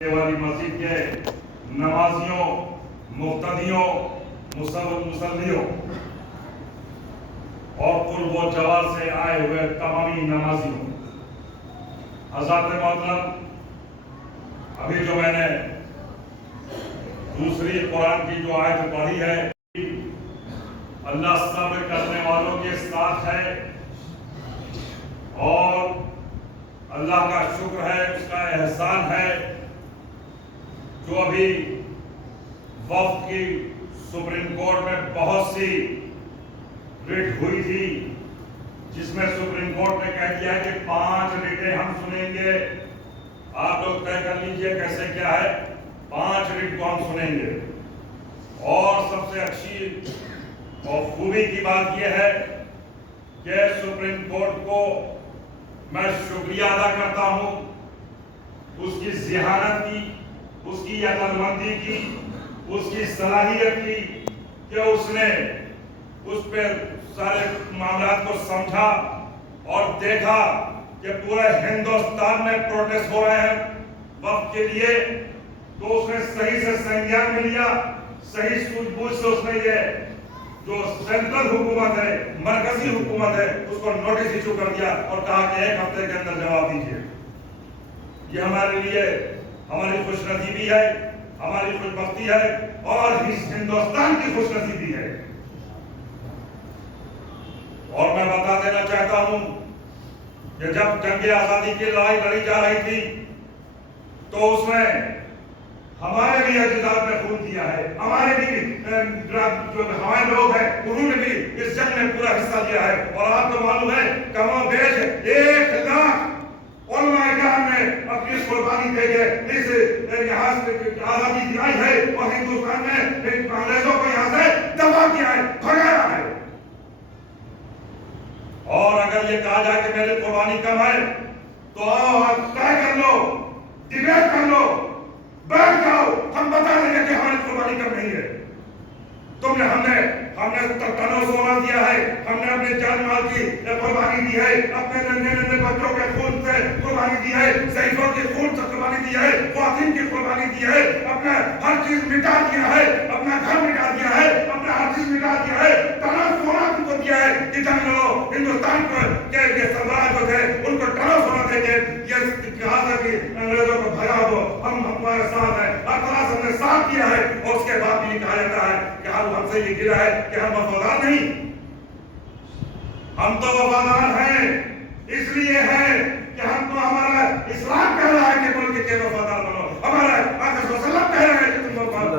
والی مسجد کے نمازیوں، مقتدیوں، مصلیوں اور قرب و جوار سے آئے ہوئے تمامی نمازیوں، حضرات محترم، ابھی جو میں نے دوسری قرآن کی جو آیت پڑھی ہے، اللہ صبر کرنے والوں کے ساتھ ہے اور اللہ کا شکر ہے، اس کا احسان ہے جو ابھی وفد کی سپریم کورٹ میں بہت سی ریٹ ہوئی تھی، جس میں سپریم کورٹ نے کہہ دیا کہ 5 ریٹیں ہم سنیں گے، آپ لوگ طے کر لیجئے کیسے کیا ہے، 5 ریٹ کو ہم سنیں گے۔ اور سب سے اچھی اور خوبی کی بات یہ ہے کہ سپریم کورٹ کو میں شکریہ ادا کرتا ہوں اس کی ذہانت کی، اس کی عقل مندی کی، اس کی صلاحیت کی کہ اس نے اس پہ سارے معاملات کو سمجھا اور دیکھا کہ پورے ہندوستان میں پروٹیسٹ ہو رہے ہیں وقت کے لیے، تو اس نے صحیح سے سنجیدگی میں لیا، صحیح سوجھ بوجھ سے اس نے یہ جو سینٹرل حکومت ہے، مرکزی حکومت ہے، اس کو نوٹس ایشو کر دیا اور کہا کہ 1 ہفتے کے اندر جواب دیجیے۔ یہ ہمارے لیے ہماری خوش نصیبی ہے، ہماری خوش بختی ہے اور اس ہندوستان کی خوش نصیبی ہے۔ اور میں بتا دینا چاہتا ہوں کہ جب جنگ آزادی کی لڑائی لڑی جا رہی تھی تو اس میں ہمارے بھی اجداد نے خون دیا ہے، ہمارے بھی جو ہمارے لوگ ہیں انہوں نے بھی اس جنگ میں پورا حصہ لیا ہے، اور آپ کو معلوم ہے کم و بیش 1 لاکھ علماء کرام نے اپنی قربانی دے کے اس یہاں سے آزادی دلائی ہے اور ہندوستان میں انگریزوں کو یہاں سے دبا کیا ہے، بھگایا ہے۔ اور اگر یہ کہا جائے کہ میری قربانی کم ہے تو آؤ آپ طے کر لو، ڈیبیٹ کر لو، بیٹھ جاؤ، ہم بتا دیں گے کہ ہماری قربانی کم نہیں ہے۔ ہم نے ٹنوں سونا دیا ہے، ہم نے اپنے جان مال کی قربانی دی ہے، اپنے ننھے بچوں کے خون سے قربانی دی ہے، ضعیفوں کے خون سے قربانی دی ہے، خواتین کی قربانی دی ہے، اپنا ہر چیز مٹا دیا ہے، اپنا گھر مٹا دیا ہے، اپنا ہر چیز مٹا دیا ہے، ٹنا سونا تم کو دیا ہے کہ جب لوگ ہندوستان کے سربراہ جو تھے ان کو ٹنا سونا دے کے یہ کہا تھا کہ انگریزوں کو بھگا دو، ہم ہمارے ساتھ ہیں، ہر طرح سے ہم نے ساتھ دیا ہے، اور اس کے بعد بھی کہا جاتا ہے کہ ہم سے یہ گرا ہے کہ ہم وفادار نہیں۔ ہم تو وفادار ہیں، اس لیے ہے کہ ہم کو ہمارا اسلام کہہ رہا ہے کہ ملک کے وفادار بنو، ہمارا آقا صلی اللہ علیہ وسلم کہہ رہا ہے کہ تم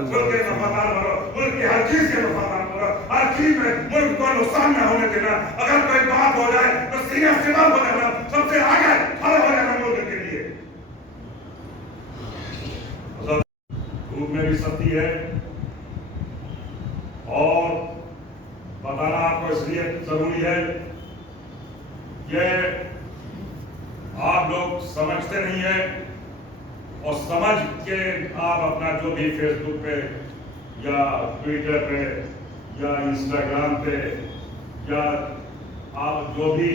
ملک کے وفادار بنو، ملک کی ہر چیز کے وفادار بنو، ہر چیز میں ملک کو نقصان نہ ہونے دینا، اگر کوئی بات ہو جائے تو سینہ سپر ہو جانا، سب سے آگے کھڑے ہو جانا ملک کے لیے۔ دھوپ میں بھی سختی ہے اور بتانا آپ کو اس لیے ضروری ہے کہ آپ لوگ سمجھتے نہیں ہیں، اور سمجھ کے آپ اپنا جو بھی فیس بک پہ یا ٹویٹر پہ یا انسٹاگرام پہ یا آپ جو بھی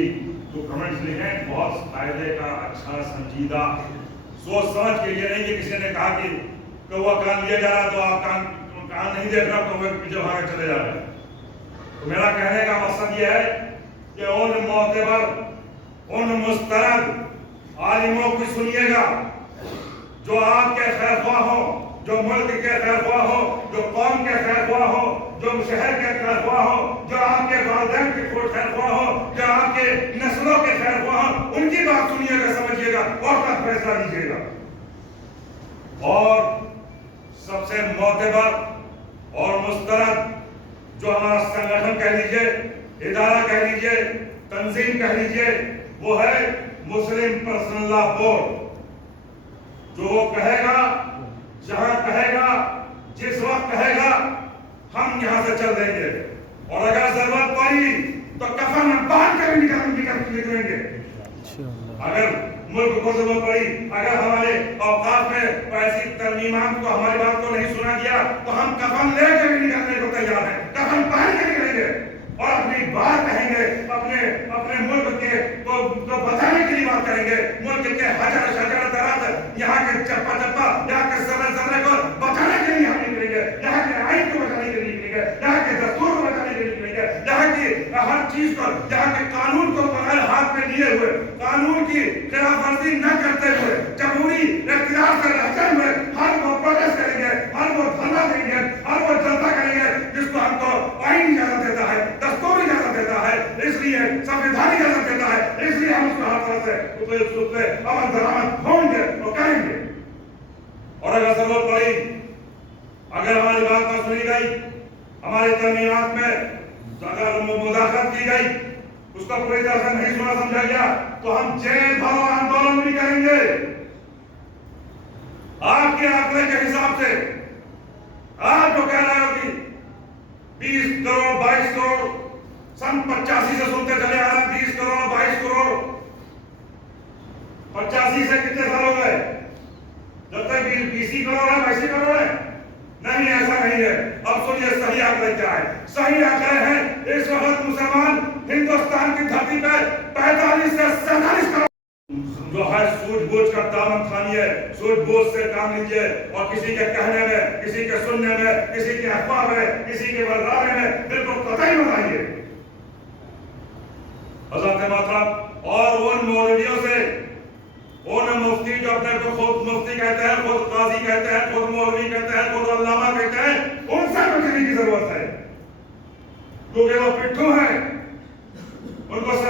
کمنٹس لکھیں بہت فائدے کا، اچھا سنجیدہ سوچ سمجھ کے، یہ نہیں کہ کسی نے کہا کہ وہ کان لیا جا رہا تو آپ کان نہیں دیکھ رہا تو وہ پیچھے بھاگ چلے جا رہے ہیں۔ تو میرا کہنے کا مقصد یہ ہے کہ ان معتبر، ان مستند عالموں کو سنیے گا جو آپ کے خیر خواہ ہوں، جو ملک کے خیر خواہ ہوں، جو قوم کے خیر خواہ ہوں، جو شہر کے خیر خواہ ہوں، جو آپ کے والدین کے خیر خواہ ہوں، جو آپ کے نسلوں کے خیر خواہ ہوں، ان کی بات سنیے گا، سمجھیے گا اور تب فیصلہ لیجیے گا۔ اور سب سے معتبر اور مستند جو ہمارا سنگٹھن کہہ لیجئے، ادارہ کہہ لیجئے، تنظیم کہہ لیجئے، وہ ہے مسلم پرسنل لا بورڈ۔ جو وہ کہے گا، جہاں کہے گا، جس وقت کہے گا، ہم یہاں سے چل دیں گے، اور اگر ضرورت پڑی تو کفن باندھ کر نکلیں گے۔ اگر ملک کو ضرورت پڑی، اگر ہمارے اوقات میں ایسی ترمیمات کو، ہماری بات کو نہیں سنا گیا تو ہم کفن لے کے بھی نکلنے کو تیار ہیں، کفن پہن کے نکلیں گے اور اپنی بات کہیں گے، اپنے ملک کے کو بچانے کے لیے بات کریں گے، ملک کے حجر شجر درخت، یہاں کے چپا چپا اس پہ عمل درآمد ہوں گے تو کریں گے. اور اگر ضرورت پڑی، اگر ہماری بات نہ سنی گئی، ہماری ترمیمات میں اگر مداخلت کی گئی، اس کا پوری طرح سے نہیں سنا سمجھا گیا، تو ہم جیل بھرو آندولن بھی کریں گے. آپ کے آنکڑے کے حساب سے آپ جو کہہ رہے ہو کہ 20 کروڑ 22 کروڑ سن 85 سے سنتے چلے آ رہے ہیں، 20 کروڑ 22 کروڑ 85 سے کتنے سال ہو گئے؟ جب تک 20 کروڑ ہے 22 کروڑ ہے. نہیں، ایسا نہیں ہے. اب سنیے صحیح آنکڑے کیا ہے. صحیح آنکڑے ہیں اس وقت مسلمان ہندوستان کی دھرتی پہ 45 سے 47 کروڑ جو ہے سوجھ بوجھ کا دامن تھانیے، سوجھ بوجھ سے کام لیجیے، اور کسی کے کہنے میں، کسی کے سننے میں، کسی کے افواہ میں، کسی کے ورزانے میں بالکل قطعی مت آئیے. حضرت محترم، اور ان مولویوں سے، ان مفتی جو اپنے کو خود مفتی کہتے ہیں، خود قاضی کہتے ہیں، خود مولوی کہتے ہیں، خود علامہ کہتے ہیں، ان سے بچنے کی ضرورت ہے، کیونکہ وہ پٹھو ہیں. ان کو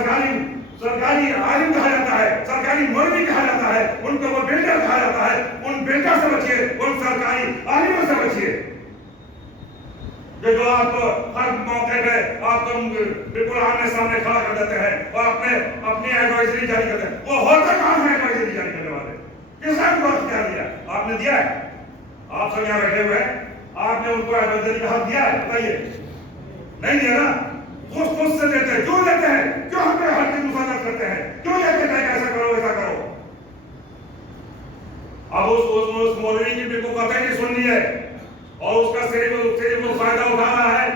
سرکاری عالم کہا جاتا ہے، سرکاری مولوی کہا جاتا ہے، ان کو وہ بلڈر کہا جاتا ہے. ان بلڈر سے بچیے، ان سرکاری عالموں سے بچیے جو آپ کو ہر موقع پہ آپ کو بالکل آمنے سامنے کھڑا کر دیتے ہیں اور اپنی ایڈوائزری جاری کرتے ہیں. وہ ہوتے کہاں ہیں ایڈوائزری جاری کرنے والے؟ کس نے ان کو اختیار دیا؟ آپ نے دیا ہے؟ آپ سب یہاں بیٹھے ہوئے ہیں، آپ نے ان کو ایڈوائزری کا حق دیا ہے؟ بتائیے. نہیں دیا نا. خود سے دیتے ہیں. کیوں دیتے ہیں؟ کیوں ہم پہ حق کی مساعدت کرتے ہیں؟ کیوں یہ کہتے ہیں ایسا کرو ایسا کرو؟ اب اس مولوی کی بالکل قطعی نہیں سننی ہے، اور اس کا صرف فائدہ اٹھا رہا ہے،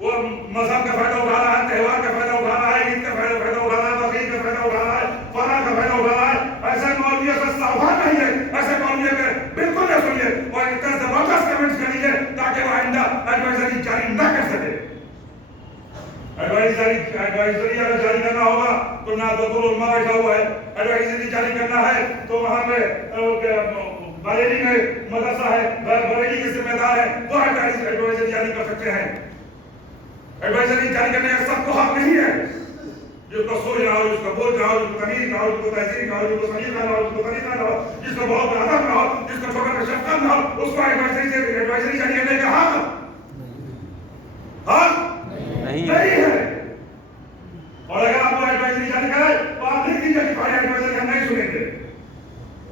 وہ مذہب کا فائدہ اٹھا رہا ہے، تہوار کا فائدہ اٹھا رہا ہے، عید کا فائدہ اٹھا رہا ہے، بقرعید کا فائدہ اٹھا رہا ہے، فلاں کا فائدہ اٹھا رہا ہے. ایسے مولویوں سے ساودھان رہیے، ایسے مولویوں کے بالکل نہ سنیے، اور اس طرح زبردست کمنٹس کریے تاکہ وہ آئندہ ایڈوائزری جاری نہ کر سکے. ایڈوائزری اگر جاری کرنا ہوگا تو نادر العلماء بیٹھا ہوا ہے. ایڈوائزری جاری کرنا ہے تو وہاں پہ بریلی میں مدرسہ ہے، بریلی کے ذمہ دار ہے، وہ ایڈوائزری جاری کر سکتے ہیں. ایڈوائزری جاری کرنے کا سب کو حق نہیں ہے. جس کو سوچ رہا ہو، جس کو بول رہا ہو، جس کو تمیز رہا ہو، جس کو تہذیب رہا ہو، جس کو سلیقہ رہا ہو، جس کو طریقہ رہا ہو، جس کو بہت ادب رہا ہو، جس کو چھوٹا شفقت رہا ہو، اس کو ایڈوائزری جاری کرنے کا حق نہیں ہے. اور اگر آپ کو ایڈوائزری جاری کرے تو آپ لکھ دیجیے کہ بھائی ایڈوائزری ہم نہیں سنیں گے.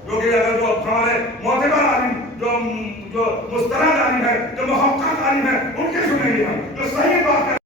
کیونکہ اگر جو ہمارے معتبر عالم، جو مستند عالم ہے، جو محقق عالم ہے، ان کی سنیں گے ہم. جو صحیح بات